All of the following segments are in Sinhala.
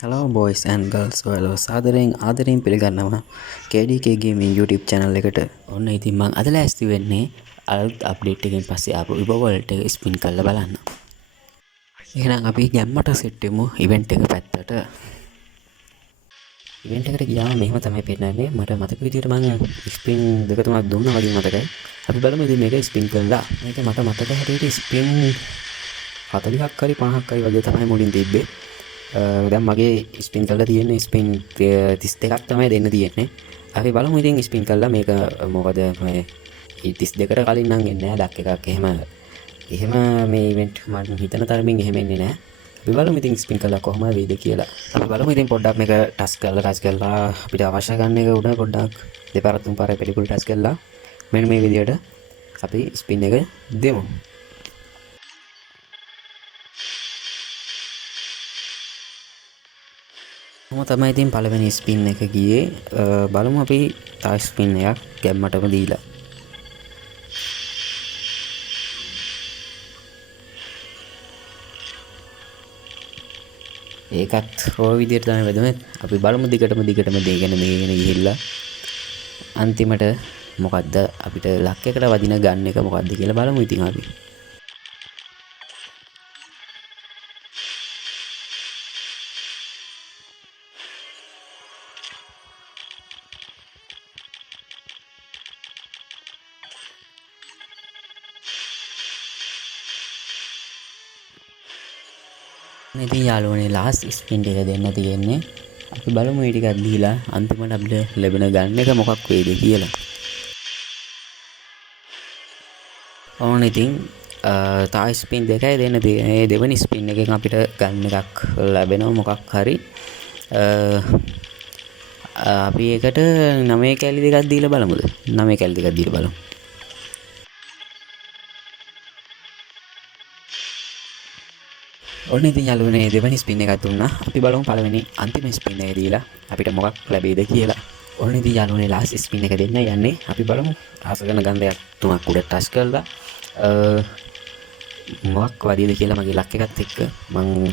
Hello boys and girls ඔයාලව සාදරයෙන් ආදරයෙන් පිළිගන්නවා KDK Gaming YouTube channel එකට. ඔන්න ඉතින් මම අද ලෑස්ති වෙන්නේ අලුත් අප්ඩේට් එකකින් පස්සේ ආපු ඉබවලට ස්පින් කරලා බලන්න. එහෙනම් අපි ගැම්මට සෙට් වෙමු ඉවෙන්ට් එක පැත්තට. ඉවෙන්ට් එකට ගියාම මෙහෙම තමයි පෙන්නන්නේ. මට මතක විදියට මම ස්පින් දෙක තුනක් දුන්නා වගේ මතකයි. අපි බලමු ඉතින් මේක ස්පින් කරලා. මේක මට මතක හැටියට ස්පින් 40ක් හරි 50ක් හරි වගේ තමයි මුලින් තිබ්බේ. දැන් මගේ ස්පින් කරලා තියෙන ස්පින් 32ක් තමයි දෙන්න තියෙන්නේ. අපි බලමු ඉතින් ස්පින් කරලා මේක මොකද මේ 32කට කලින් නම් එන්නේ නැහැ ඩක් එකක් එහෙම මේ ඉවෙන්ට් මම හිතන තරමින් එහෙම එන්නේ නැහැ. අපි බලමු ඉතින් ස්පින් කරලා කොහොමද වෙයිද කියලා. අපි බලමු ඉතින් පොඩ්ඩක් මේක ටච් කරලා අපිට අවශ්‍ය ගන්න එක උඩ පොඩ්ඩක් දෙපාරක් තුන් පාරක් පිළිකුල් ටච් කරලා මෙන්න මේ විදියට අපි ස්පින් එක දෙමු. මම තමයි ඉතින් පළවෙනි ස්පින් එක ගියේ. බලමු අපි තව ස්පින් එකක් ගැම්මටම දීලා. ඒකත් ඔය විදිහට තමයි වැදුනේ. අපි බලමු දිගටම දෙගෙන ගිහිල්ලා අන්තිමට මොකද්ද අපිට ලක් එකට වදින ගන්න එක මොකද්ද කියලා බලමු ඉතින් අපි. ඉතින් යාළුවනේ ලාස්ට් ස්පින් එක දෙන්න තියෙන්නේ. අපි බලමු මේ ටිකක් දීලා අන්තිමට අපිට ලැබෙන ගන්න එක මොකක් වේද කියලා. ඕන ඉතින් තා ස්පින් දෙකයි දෙන්න තියෙන්නේ. දෙවෙනි ස්පින් එකෙන් අපිට ගන්න එකක් ලැබෙනවා මොකක් හරි. අපි ඒකට 9 කැලි දෙකක් දීලා බලමුද? 9 කැලි දෙකක් දීලා බලමු. ඔන්න ඉතින් යාළුවනේ දෙවෙනි ස්පින් එකක් දුන්නා. අපි බලමු පළවෙනි අන්තිම ස්පින් එක දීලා අපිට මොකක් ලැබෙයිද කියලා. ඔන්න ඉතින් යාළුවනේ ලාස්ට් ස්පින් එක දෙන්න යන්නේ. අපි බලමු ආසගෙන ගන්ධයක් තුනක් උඩ ටච් කරලා මොකක් වදියද කියලා මගේ ලක් එකත් එක්ක මම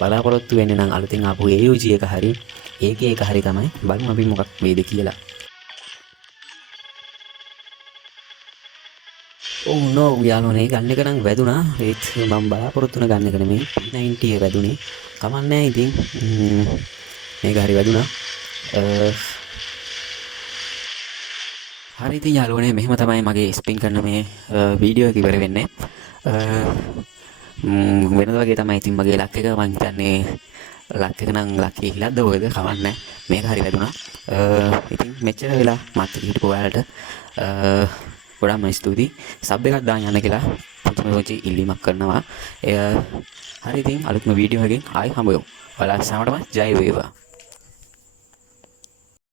බලාපොරොත්තු වෙන්නේ නම් අලුතින් ආපු AUG එක හරි ඒකේ එක හරි තමයි. බලමු අපි මොකක් වේද කියලා. Oh no යාළුවනේ ගන්න එක නම් වැදුනා. ඒත් මම බලාපොරොත්තු වෙන ගන්න එක නෙමෙයි P90 එක වැදුනේ. කමන්නේ ඉතින් මේක හරි වැදුනා. හරි ඉතින් යාළුවනේ මෙහෙම තමයි මගේ ස්පින් කරන මේ වීඩියෝ එක ඉවර වෙන්නේ. වෙනද වගේ තමයි ඉතින් මගේ ලක් එක මම හිතන්නේ ලක් එක නම් ලක් එකලද ඔයද කවන්නේ. මේක හරි වැදුනා. ඉතින් මෙච්චර වෙලා මත් හිටපු ඔයාලට ගොඩාක්ම ස්තුතියි. සබ් එකක් දාන්න යන්න කියලා පුදුම ඉල්ලීමක් කරනවා. හරි ඉතින් අලුත්ම වීඩියෝ එකකින් ආයි හම්බ වෙමු. ඔයාලා සෑමටම ජය වේවා.